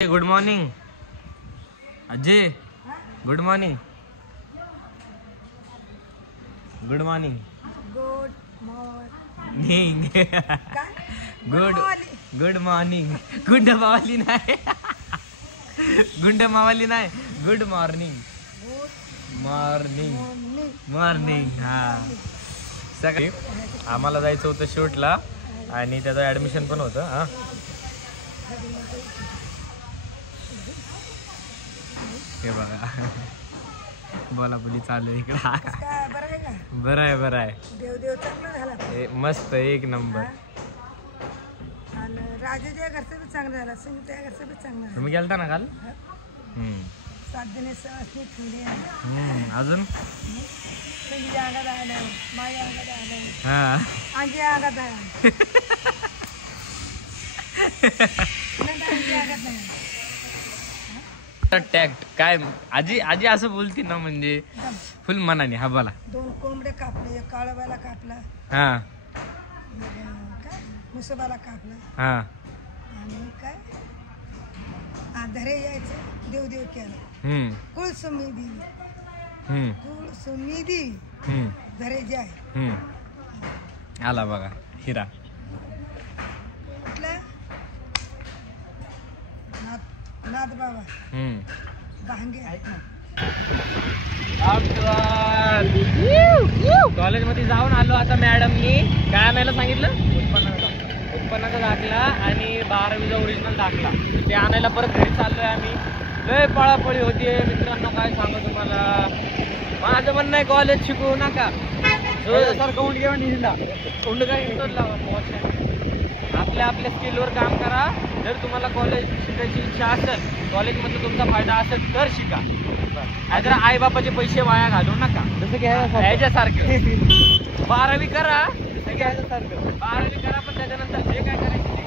Good morning Ajay. Good morning. Good morning. Good morning. Good मावली नाही. गुंड मावली नाही. Good morning. मॉर्निंग. हा सकाळी आम्हाला जायचं होतं शूटला आणि त्याचं ऍडमिशन पण होतं. हा हे बघा बोलाबोली चालू आहे इकडं. बरं आहे बरं आहे. देव चांगलं झाला. मस्त एक नंबर. आणि राजाच्या घरचं बी चांगलं झालं. सुनीता घरचं बी चांगलं झालं. तुम्ही गेलता ना काल? 7 दिने सवासनी ठेवली. अजून संगीच्या अंगात आलं, माझ्या अंगात आलं, हा आंजीच्या अंगात आलं, आंजीच्या अंगात नाही. टॅक्ट काय आजी आजी असं बोलती ना म्हणजे फुल मनाने. हा बोला. 2 कोंबडे कापले, एक काळबाला कापला, हा काय मुसोबाला कापला. हा आणि काय धरे यायचे देव केलं. कुळसुमिदी धरे जे आहे आला बघा हिरा. कुठला नाथ बाबा भांगे. कॉलेज मध्ये जाऊन आलो. आता मॅडमनी काय आणायला सांगितलं? उत्पन्नाचा दाखला आणि 12वीचा ओरिजिनल दाखला ते आणायला परत घरी चाललोय आम्ही. लय पळापळी होतीये मित्रांनो. काय सांगू तुम्हाला. माझं म्हणणं आहे कॉलेज शिकवू नका. कोंड काय आपल्या स्किलवर काम करा. जर तुम्हाला कॉलेज शिकायची इच्छा असेल, कॉलेजमध्ये तुमचा फायदा असेल तर शिका. जर आई बापाचे पैसे वाया घालू नका. जसं की ह्याच्यासारखं 12वी करा. 12वी करा पण त्याच्यानंतर जे काय करायचं ते.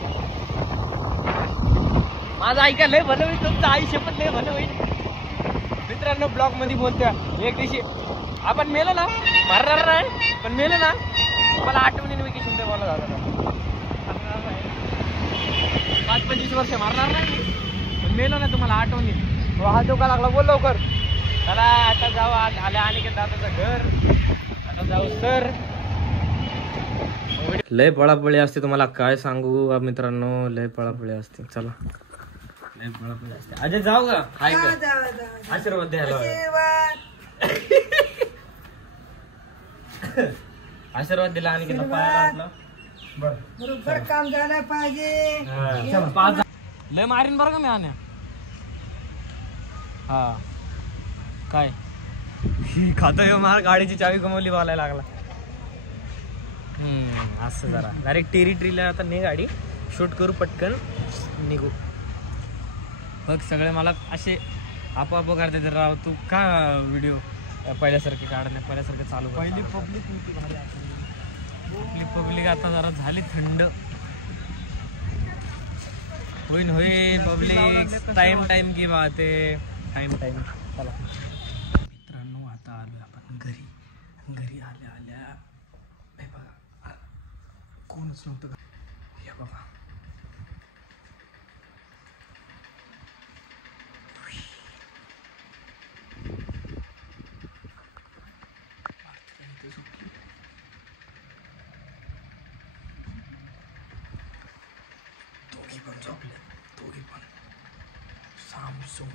माझं ऐका लय भलं होईल. तुमचं आयुष्य पण लय भलं होईल. मित्रांनो ब्लॉग मध्ये बोलतोय एक दिवशी आपण मेलो ना, मरणार नाही पण मेलो ना, मला आठवणीने वेकेशन ते बोला झालं 5-25 वर्ष मारणार नाही पण मेलो ना, तुम्हाला आठवणी. हा धोका लागला. बोल लवकर. चला आता जाऊ. आले आणि दादाचं घर. आता जाऊ सर. लय पळापळी असते. तुम्हाला काय सांगू मित्रांनो. लय पळापळी असते. चला लय पळापळी असते. अजय जाऊ का? हाय का? आशीर्वाद द्यायला. आशीर्वाद दिला आणि बरोबर काम झालं पाहिजे. लय मारीन बरं का मी आण्या. हा काय खातो मार. गाडीची चावी कमवली बोलायला लागला. असं जरा डायरेक्ट टेरिटरीला आता नाही गाडी. शूट करू पटकन निघू. बघ सगळे मला असे आपोआप करते. तर राव तू का व्हिडिओ पहिल्यासारखे काढण्या पहिल्यासारखं चालू. पहिली पब्लिक होती भारी. आपली पब्लिक आता जरा झाली थंड. होईन होईन पब्लिक. टाइम की बात आहे. टाइम. चला मित्रांनो आता आलोय आपण घरी. घरी आल्या हे बघा कोणच नव्हतं. हे बघा दोघी पण झोपले. दोघी पण सामसूम.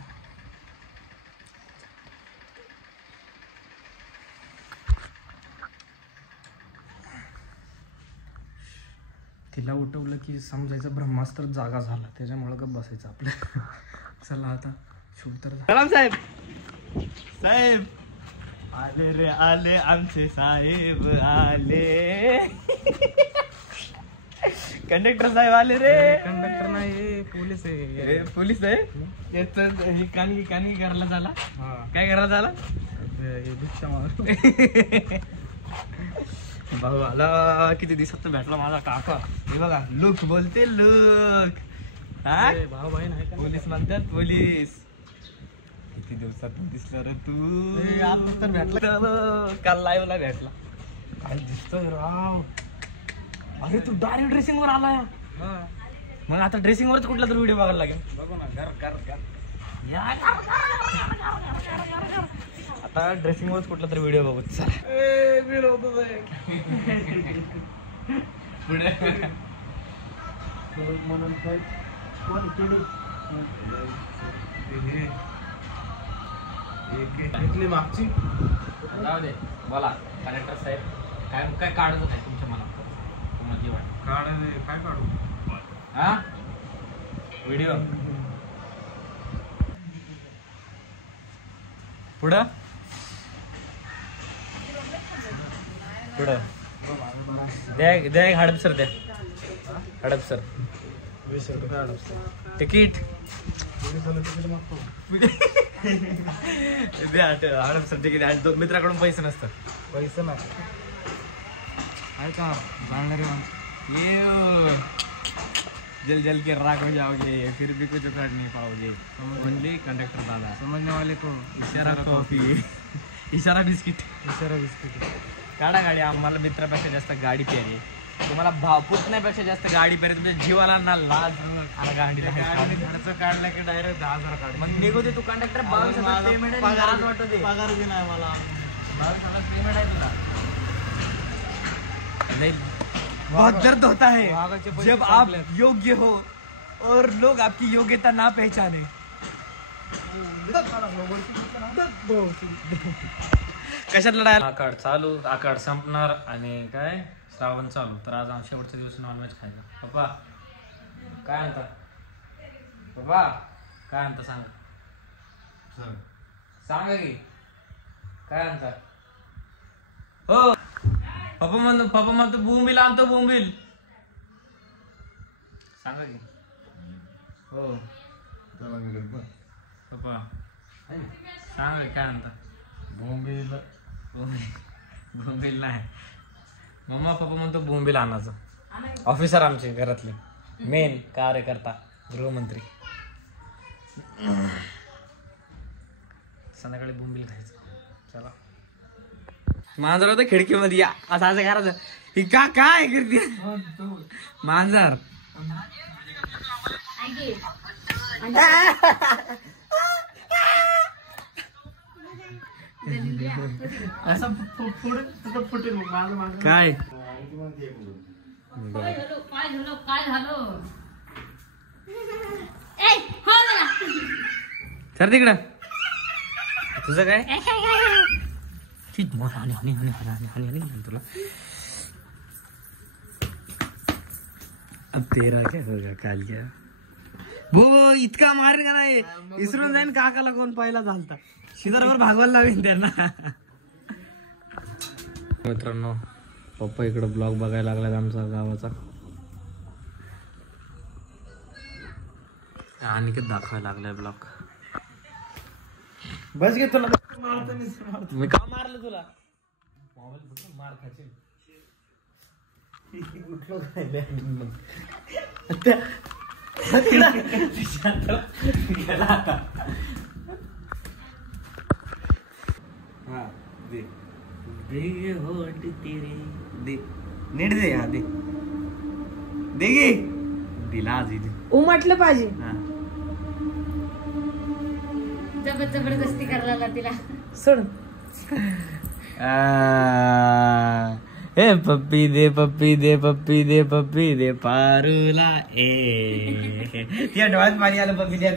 तिला उठवलं की समजायचं ब्रह्मास्त्र जागा झाला. त्याच्यामुळं गप बसायचं आपलं. चला आता शूट तर झाला. साहेब आले रे आले आमचे साहेब आले. कंडक्टर साहेब आले रे. कंडक्टर नाही पोलीस आहे. पोलीस आहे. कानगी करायला झाला. काय करायला झाला? भिक्षा भाऊ आला. किती दिवसात भेटला माझा काका. हे बघा लुक बोलते लुक. हा भाऊ भाई नाही पोलीस म्हणतात. पोलीस किती दिवसात दिसला रे तू. आज तर भेटला. काल लाईव्ह ला भेटला. काय दिसतोय राव. अरे तू डायरेक्ट ड्रेसिंग वर आलाय. मग आता ड्रेसिंग वरच कुठला तर व्हिडिओ बघायला लागेल. बघू ना घर आता ड्रेसिंग वरच कुठला तर व्हिडिओ बघू. पुढे मागची जाऊ दे. बोला कलेक्टर साहेब, काय काय काढत नाही तुमच्या मनात, तुम्हाला जे वाटतं. काय काढू हा व्हिडिओ पुढं पुढं द्या द्या एक हडपसर द्या. हडपसर 20 रुपये अडवतो. तिकीट मागतो द्या. हडपसर तिकीट आणि दोन मित्राकडून पैसे नसतात. पैसे ना आहे का जाणारे ये जल जल के राख हो जाओगे फिर भी कुछ कर नहीं पाओगे. ओनली कंडक्टर दादा, समजने वाले को इशारा कॉफी, इशारा बिस्किट. इशारा बिस्किट. काढा गाडी. आम्हाला मित्रापेक्षा जास्त गाडी प्यारी, तुम्हाला भाव पुतण्यापेक्षा जास्त गाडी प्यारी. तुमच्या जीवाला ना लाज गाडी खर्च काढला की डायरेक्ट 10,000 काढ. मग निघू दे तू कंडक्टर. 22,000 पेमेंट आहे. लाज वाटू दे. पगार बी नाही मला. 22,000 पेमेंट आहे तुला. नहीं, बहुत दर्द होता है जब आप योग्य हो और लोग आपकी योग्यता ना पहचाने. कशात लढायला. आकाड चालू, आकाड संपणार आणि काय श्रावण चालू. तर आज शेवटचा दिवस नॉनव्हेज खायचा. पप्पा काय आणता, पप्पा काय आणता सांगा. सांगा की काय आणता. हो पप्पा म्हणतो बोंबील आणतो. बोंबील सांगा की. हो पप्पा सांगा की काय आणता. बोंबील बोंबील नाही. मम्मा पप्पा म्हणतो बोंबील आणायचं. ऑफिसर आमचे घरातले मेन कार्यकर्ता गृहमंत्री. संध्याकाळी बोंबील खायचं. चला मांजर होतं खिडकीमध्ये. या असं असं करायचं. ही का काय करते मांजर. काय सर तिकडं तुझं काय तुला. अब तेरा क्या होगा काल क्या. भो इतका मार नाही. इसरून जाईन काकाला कोण पहिला झालता. शिदारावर भागवायला लावेन त्यांना. मित्रांनो पप्पा इकडं ब्लॉग बघायला लागलाय आमचा गावाचा. आणि किती दाखवायला लागलाय ब्लॉग. बस घे तुला. मी का मारलं तुला. मार खाशील. नीट दे. हा दे दे गे दिला आज इथे उमटलं पाहिजे. जबरदस्ती करायला तिला सोड. ए पप्पी दे पप्पी दे पप्पी दे पप्पी दे पारूला. ए त्या डोळ्यात पाणी आलं पप्पी द्या.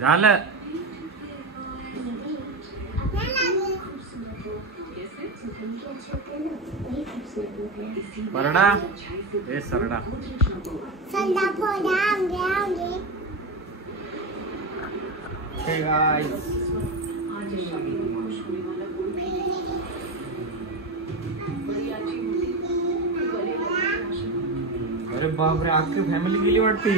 झालं. परडा ए सरडा. Hey guys. अरे बापरे अख्खी फॅमिली गेली वाटते.